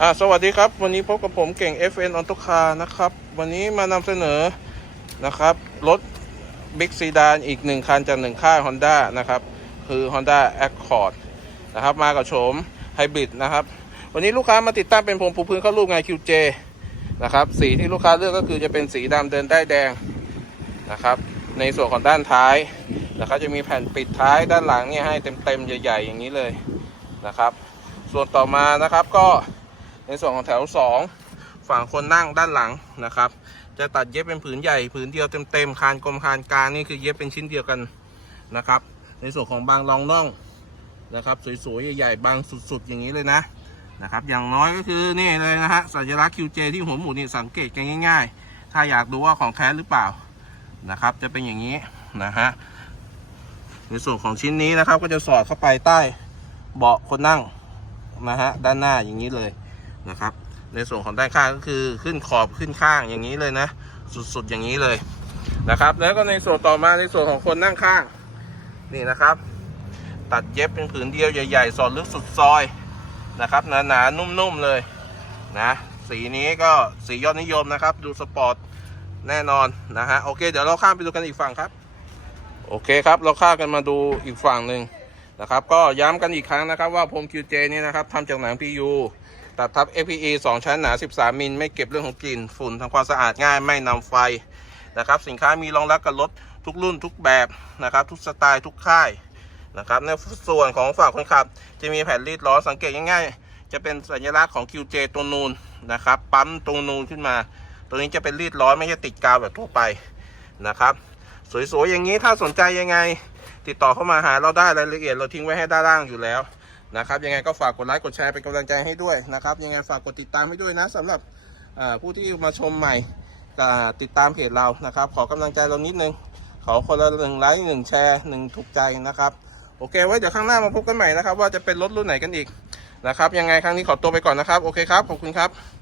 อ่าสวัสดีครับ วันนี้พบกับผมเก่ง FN a u t o Car นะครับ วันนี้มานำเสนอนะครับ รถ Big Sedan อีกหนึ่งคันจากหนึ่งค่าย Honda นะครับ คือ Honda Accord นะครับ มากับโฉมไฮบริดนะครับ วันนี้ลูกค้ามาติดตั้งเป็นพรมปูพื้นเข้ารูปไง QJ นะครับ สีที่ลูกค้าเลือกก็คือจะเป็นสีดำเดินได้แดงนะครับ ในส่วนของด้านท้ายนะครับจะมีแผ่นปิดท้ายด้านหลังเนี่ยให้เต็มๆใหญ่ ๆ อย่างนี้เลยนะครับ ส่วนต่อมานะครับก็ ในส่วนของแถว 2 ฝั่งคนนั่งด้านหลังนะครับ จะตัดเย็บเป็นผืนใหญ่ผืนเดียวเต็มๆคานกลมคานกลางนี่คือเย็บเป็นชิ้นเดียวกันนะครับ ในส่วนของบางรองน่องนะครับสวยๆใหญ่ๆบางสุดๆ อย่างนี้เลยนะนะครับ อย่างน้อยก็คือนี่เลยนะฮะสัญลักษณ์ QJ ที่หัวหมุนนี่สังเกตกันง่าย ๆ ถ้าอยากดูว่าของแท้หรือเปล่านะครับ จะเป็นอย่างนี้นะฮะในส่วนของชิ้นนี้นะครับก็จะสอดเข้าไปใต้เบาะคนนั่งนะฮะด้านหน้าอย่างนี้เลย นะครับ ในส่วนของด้านข้างก็คือขึ้นขอบขึ้นข้างอย่างนี้เลยนะ สุดๆอย่างนี้เลยนะครับ แล้วก็ในส่วนต่อมาในส่วนของคนนั่งข้าง นี่นะครับ ตัดเย็บเป็นผืนเดียวใหญ่ ๆ สอดลึกสุดซอยนะครับหนาๆนุ่มๆเลยนะสีนี้ก็สียอดนิยมนะครับ ดูสปอร์ตแน่นอนนะฮะโอเค เดี๋ยวเราข้ามไปดูกันอีกฝั่งครับ โอเคครับเราข้ามกันมาดูอีกฝั่งหนึ่งนะครับ ก็ย้ำกันอีกครั้งนะครับว่าพรม QJ นี่นะครับทำจากหนัง PU ตัดทับ FPE 2 ชั้นหนา 13 มิล ไม่เก็บเรื่องของกลิ่นฝุ่นทำความสะอาดง่ายไม่นำไฟนะครับ สินค้ามีรองรับกับรถทุกรุ่นทุกแบบนะครับ ทุกสไตล์ทุกค่ายนะครับ ในส่วนของฝั่งคนขับ จะมีแผ่นรีดล้อสังเกตง่ายๆ จะเป็นสัญลักษณ์ของ QJ ตัวนูนนะครับ ปั๊มตรงนูนขึ้นมา ตัวนี้จะเป็นรีดล้อไม่ใช่ติดกาวแบบทั่วไปนะครับ สวยๆอย่างนี้ถ้าสนใจยังไง ติดต่อเข้ามาหาเราได้รายละเอียดเราทิ้งไว้ให้ด้านล่างอยู่แล้ว นะครับยังไงก็ฝากกดไลค์กดแชร์เป็นกำลังใจให้ด้วยนะครับยังไงฝากกดติดตามให้ด้วยนะสำหรับผู้ที่มาชมใหม่ติดตามเพจเรานะครับ ขอกำลังใจเรานิดนึง ขอคนละหนึ่งไลค์หนึ่งแชร์หนึ่งถูกใจนะครับ โอเค ไว้เดี๋ยวข้างหน้ามาพบกันใหม่นะครับ ว่าจะเป็นรถรุ่นไหนกันอีกนะครับ ยังไงครั้งนี้ขอตัวไปก่อนนะครับ โอเคครับ ขอบคุณครับ